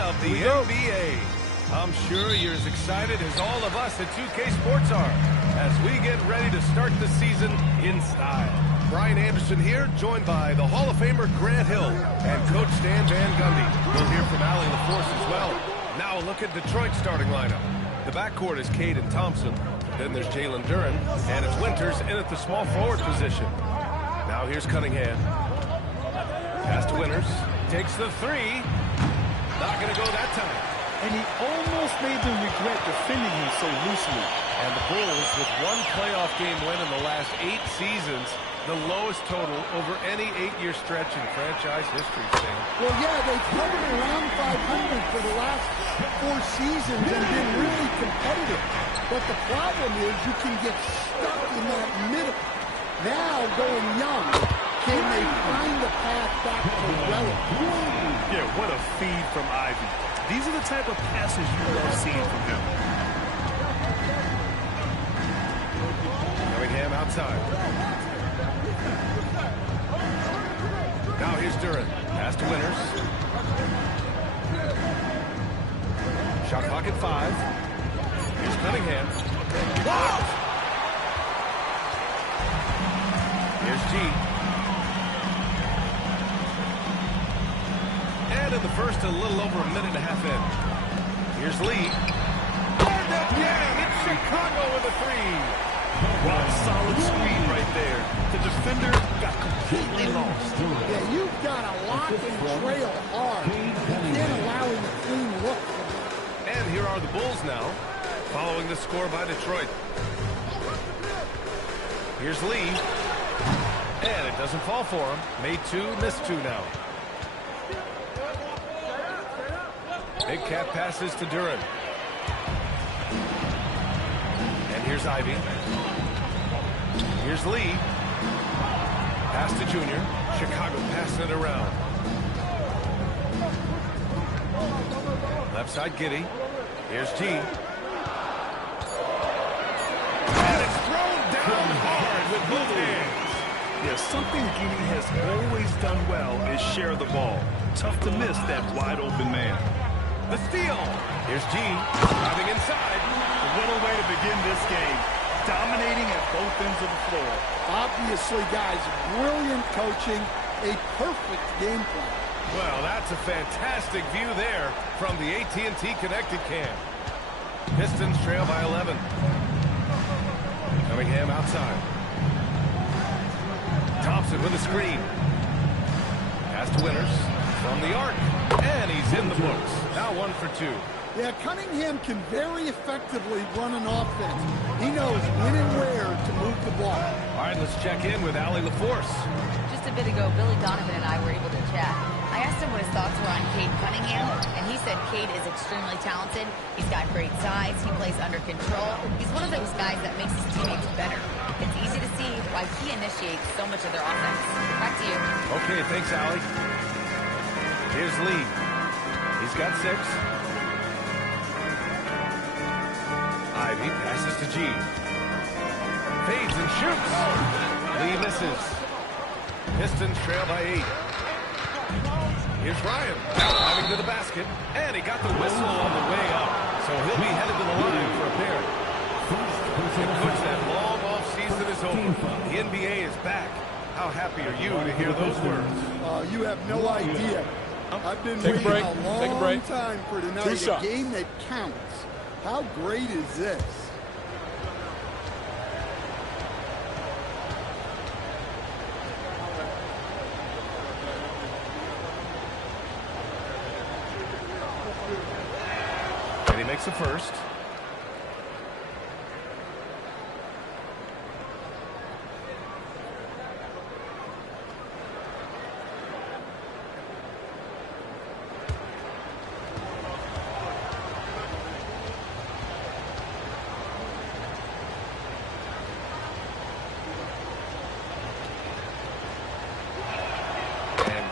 of the NBA. I'm sure you're as excited as all of us at 2K Sports are as we get ready to start the season in style. Brian Anderson here, joined by the Hall of Famer Grant Hill and Coach Stan Van Gundy. We'll hear from Allie LaForce as well. Now a look at Detroit's starting lineup. The backcourt is Cade and Thompson. Then there's Jalen Duren, and it's Winters in at the small forward position. Now here's Cunningham. Pass to Winters. Takes the three. Not going to go that time. And he almost made them regret defending him so loosely. And the Bulls, with one playoff game win in the last 8 seasons, the lowest total over any 8-year stretch in franchise history, Sam. Well, yeah, they've covered around 500 for the last 4 seasons and been really competitive. But the problem is you can get stuck in that middle. Now, going young, can they find the path back to relevance? Yeah, what a feed from Ivy. These are the type of passes you love seeing from him. Cunningham outside. Now here's Duren. Pass to Winters. Shot clock at 5. Here's Cunningham. Blocked! Here's G. And in the first, a little over a minute and a half in. Here's Lee. And again, it's Chicago with a 3. One solid screen right there. The defender got completely lost. Yeah, you've got to lock and trail hard. You can't allow him a clean look. And here are the Bulls now, following the score by Detroit. Here's Lee. And it doesn't fall for him. Made 2, missed 2 now. Big cat passes to Duren. And here's Ivy. Here's Lee. Pass to Junior. Chicago passing it around. Left side, Giddey. Here's G. And it's thrown down hard with both hands. Yeah, something Giddey has always done well is share the ball. Tough to miss that wide open man. The steal. Here's G. Driving inside. What a way to begin this game. Dominating at both ends of the floor. Obviously, guys, brilliant coaching, a perfect game plan. Well, that's a fantastic view there from the AT&T Connected Cam. Pistons trail by 11. Cunningham outside. Thompson with a screen. Pass to Winters from the arc. And he's in the books. Now 1 for 2. Yeah, Cunningham can very effectively run an offense. He knows when and where to move the ball. All right, let's check in with Allie LaForce. Just a bit ago, Billy Donovan and I were able to chat. I asked him what his thoughts were on Cade Cunningham, and he said Cade is extremely talented. He's got great size. He plays under control. He's one of those guys that makes his teammates better. It's easy to see why he initiates so much of their offense. Back to you. Okay, thanks, Allie. Here's Lee. He's got 6. Ivy passes to G. Fades and shoots. Lee misses. Pistons trail by 8. Here's Ryan. Driving to the basket. And he got the whistle on the way up. So he'll be headed to the line for a pair. And coach, that long off season is over. The NBA is back. How happy are you to hear those words? You have no idea. I've been waiting a long time for tonight. A game that counts. How great is this? And he makes the first.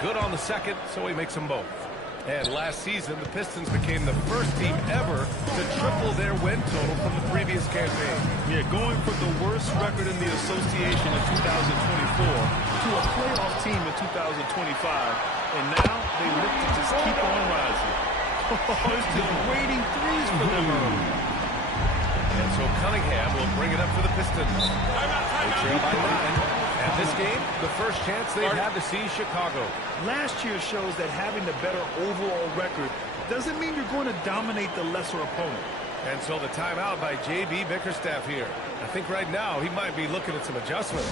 Good on the second, so he makes them both. And last season, the Pistons became the first team ever to triple their win total from the previous campaign. Yeah, going from the worst record in the association in 2024 to a playoff team in 2025. And now they look to just keep on rising. It's just waiting threes for them early. And so Cunningham will bring it up for the Pistons. They trail by 9. And this game, the first chance they've had to see Chicago. Last year shows that having the better overall record doesn't mean you're going to dominate the lesser opponent. And so the timeout by J.B. Bickerstaff here. I think right now he might be looking at some adjustments.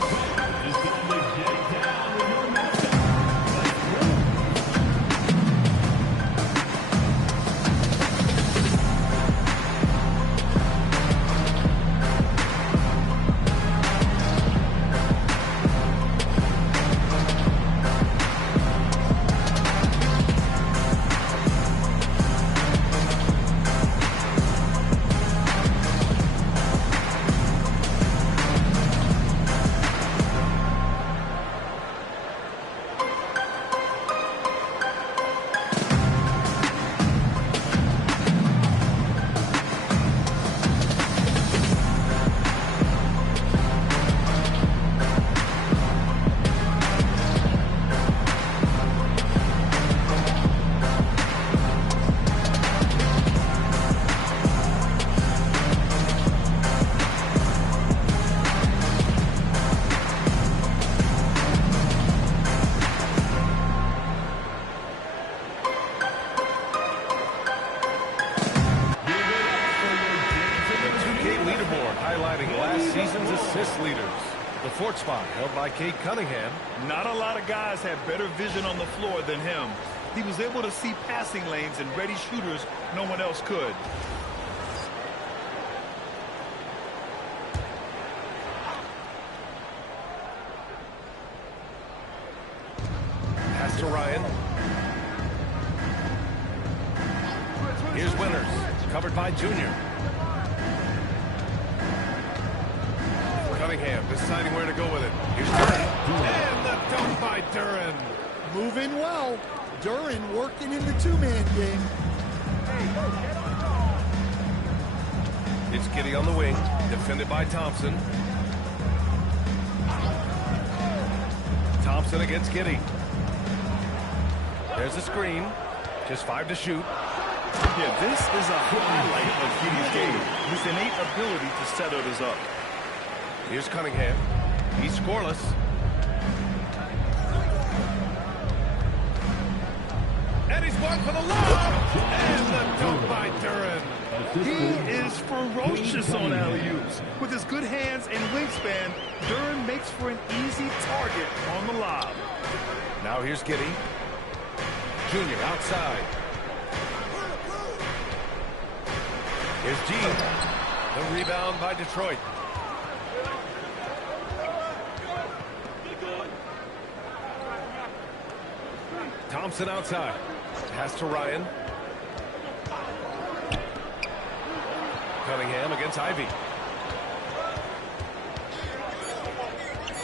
The fourth spot held by Cade Cunningham. Not a lot of guys have better vision on the floor than him. He was able to see passing lanes and ready shooters no one else could. Pass to Ryan. Here's Winters, covered by Junior. Cunningham deciding where to go with it. Here's Duran. And the dunk by Duran. Moving well. Duran working in the two-man game. It's Giddey on the wing, defended by Thompson. Thompson against Giddey. There's a screen. Just 5 to shoot. Yeah, this is a highlight of Giddey's game. His innate ability to set others up. Here's Cunningham. He's scoreless. And he's one for the lob. And the dunk by Duran. He is ferocious on alley-oops. With his good hands and wingspan, Duran makes for an easy target on the lob. Now here's Giddey. Junior outside. Here's G. The rebound by Detroit. Thompson outside. Pass to Ryan. Cunningham against Ivy.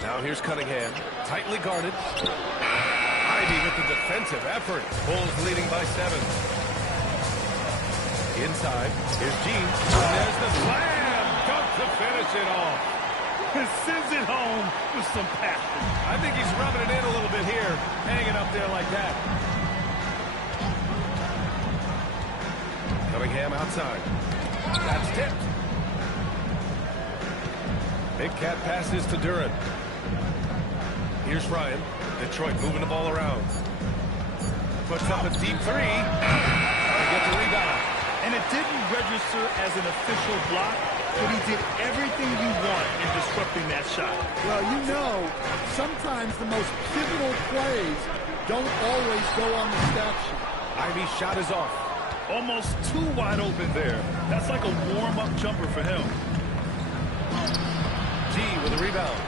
Now here's Cunningham. Tightly guarded. Ivy with the defensive effort. Bulls leading by 7. Inside. Here's Gene. There's the slam. Dunk to finish it off. Sends it home with some passion. I think he's rubbing it in a little bit here, hanging up there like that. Cunningham outside. That's tipped. Big cat passes to Duran. Here's Ryan. Detroit moving the ball around. Puts up a deep 3. They get the rebound. And it didn't register as an official block, but he did everything you want in disrupting that shot. Well, you know, sometimes the most pivotal plays don't always go on the stat sheet. Ivy's shot is off. Almost too wide open there. That's like a warm-up jumper for him. G with a rebound.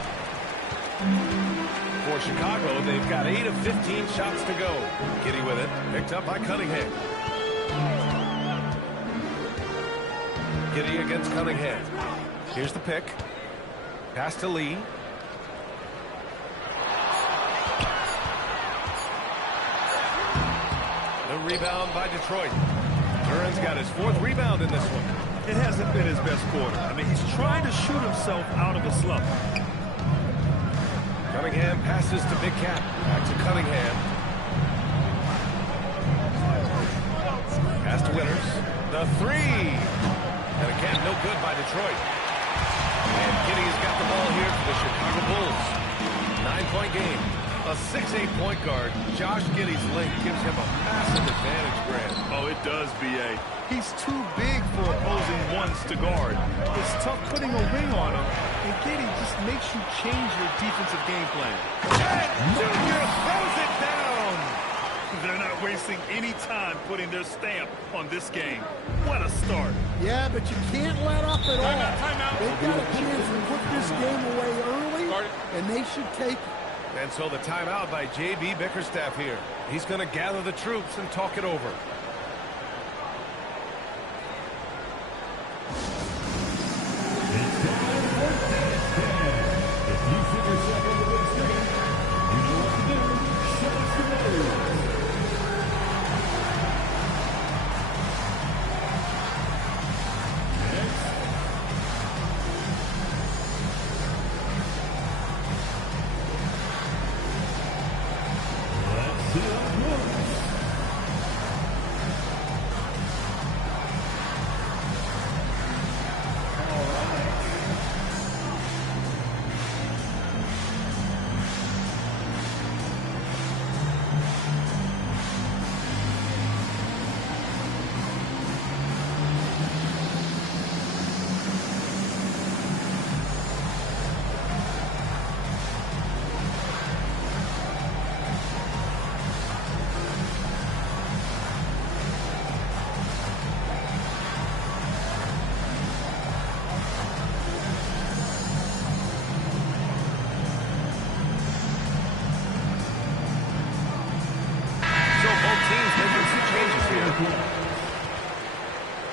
For Chicago, they've got 8 of 15 shots to go. Giddey with it. Picked up by Cunningham. Giddey against Cunningham. Here's the pick. Pass to Lee. The rebound by Detroit. Duran's got his 4th rebound in this one. It hasn't been his best quarter. I mean, he's trying to shoot himself out of a slump. Cunningham passes to Big Cat. Back to Cunningham. Pass to Winters. The three. And again, no good by Detroit. And Giddey's got the ball here for the Chicago Bulls. 9-point game. A 6'8" point guard. Josh Giddey's length gives him a massive advantage, Grant. Oh, it does, B.A. He's too big for opposing ones to guard. It's tough putting a ring on him, and Giddey just makes you change your defensive game plan. And Junior throws it down! They're not wasting any time putting their stamp on this game. What a start. Yeah, but you can't let up at all. Timeout. They've got a chance to put this game away early, and they should take it. And so the timeout by J.B. Bickerstaff here. He's going to gather the troops and talk it over.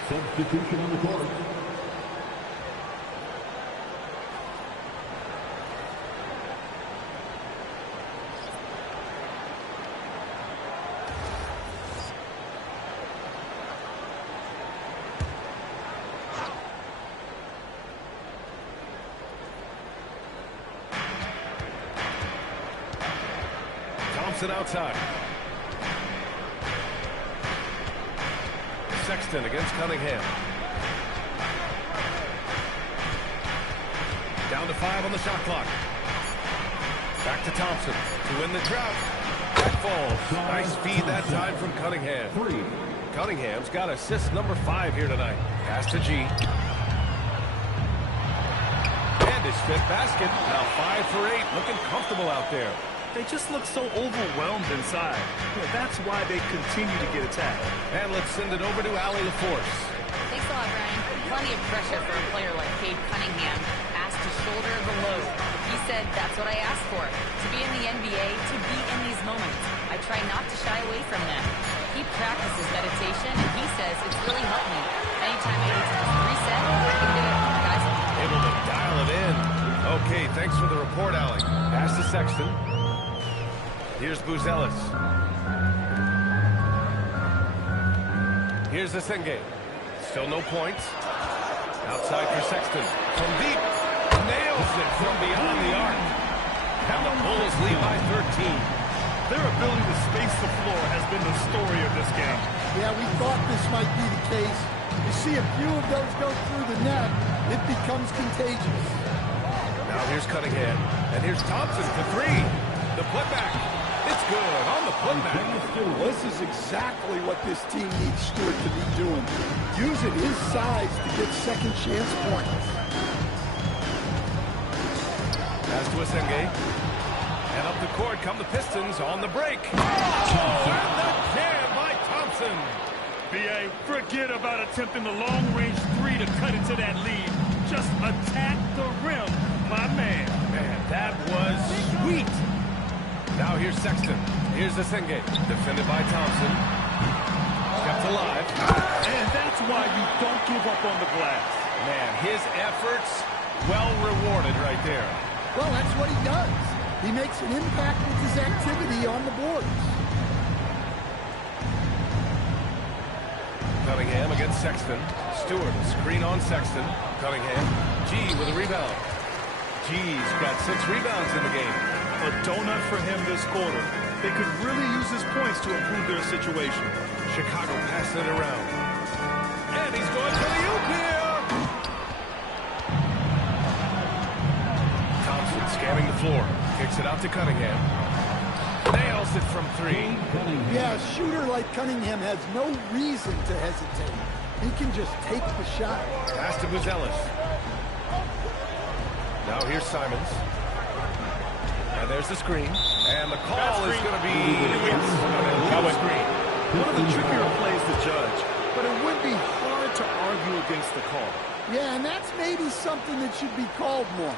Substitution on the court. Thompson outside. Sexton against Cunningham. Down to 5 on the shot clock. Back to Thompson to win the drought. That falls. Nice feed that time from Cunningham. Cunningham's got assist number 5 here tonight. Pass to G. And his fifth basket. Now 5 for 8. Looking comfortable out there. They just look so overwhelmed inside. That's why they continue to get attacked. And let's send it over to Allie LaForce. Thanks a lot, Brian. Plenty of pressure for a player like Cade Cunningham, asked to shoulder the load. He said, that's what I asked for, to be in the NBA, to be in these moments. I try not to shy away from them. He practices meditation, and he says it's really helped me. Anytime I need to just reset, I can do it. Guys, able to dial it in. Okay, thanks for the report, Allie. Pass to Sexton. Here's Buzelis. Here's Asenge. Still no points. Outside for Sexton. From deep. Nails it from beyond the arc. And the Bulls lead by 13. Their ability to space the floor has been the story of this game. Yeah, we thought this might be the case. You see a few of those go through the net, it becomes contagious. Now here's Cunningham. And here's Thompson for 3. The putback. It's good on the putback. This is exactly what this team needs Stewart to be doing. Using his size to get second chance points. Pass to Asenge. And up the court come the Pistons on the break. Oh, and the jam by Thompson. B.A., forget about attempting the long-range 3 to cut into that lead. Just attack the rim, my man. Man, that was sweet. Now here's Sexton. Here's Asenge. Defended by Thompson. Kept alive. And that's why you don't give up on the glass. Man, his efforts well rewarded right there. Well, that's what he does. He makes an impact with his activity on the boards. Cunningham against Sexton. Stewart, screen on Sexton. Cunningham. G with a rebound. G's got 6 rebounds in the game. A donut for him this quarter. They could really use his points to improve their situation. Chicago passing it around. And he's going for the oop here. Thompson scanning the floor. Kicks it out to Cunningham. Nails it from 3. Yeah, a shooter like Cunningham has no reason to hesitate. He can just take the shot. Pass to Buzelis. Now here's Simons. And there's the screen. And the call is going to be against the screen. One of the trickier plays to judge, but it would be hard to argue against the call. Yeah, and that's maybe something that should be called more.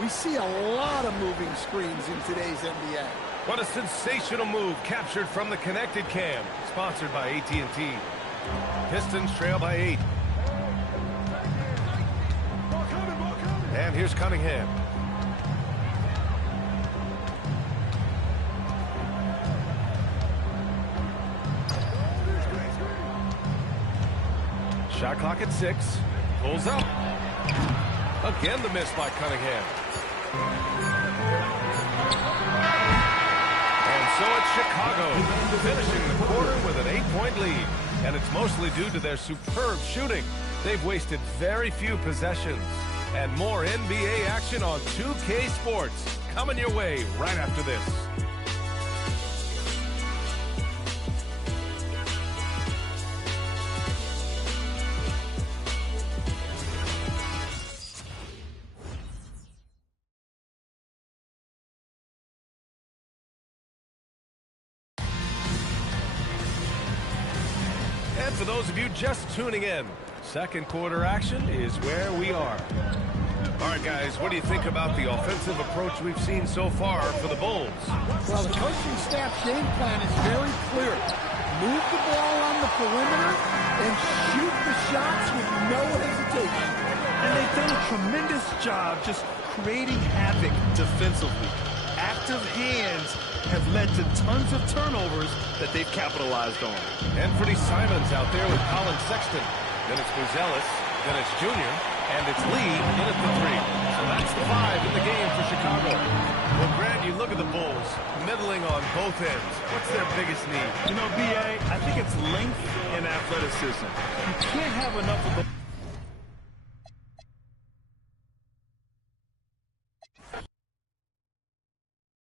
We see a lot of moving screens in today's NBA. What a sensational move captured from the connected cam. Sponsored by AT&T. Pistons trail by 8. And here's Cunningham. Shot clock at 6. Pulls up. Again the miss by Cunningham. And so it's Chicago finishing the quarter with an 8-point lead. And it's mostly due to their superb shooting. They've wasted very few possessions. And more NBA action on 2K Sports coming your way right after this. And for those of you just tuning in, second quarter action is where we are. All right, guys, what do you think about the offensive approach we've seen so far for the Bulls? Well, the coaching staff's game plan is very clear. Move the ball on the perimeter and shoot the shots with no hesitation. And they've done a tremendous job just creating havoc defensively. Active hands have led to tons of turnovers that they've capitalized on. Anthony Simons out there with Colin Sexton. Then it's Buzelis. Then it's Junior. And it's Lee in at the 3. So that's the 5 in the game for Chicago. Well, Grant, you look at the Bulls, middling on both ends. What's their biggest need? You know, B.A., I think it's length and athleticism. You can't have enough of the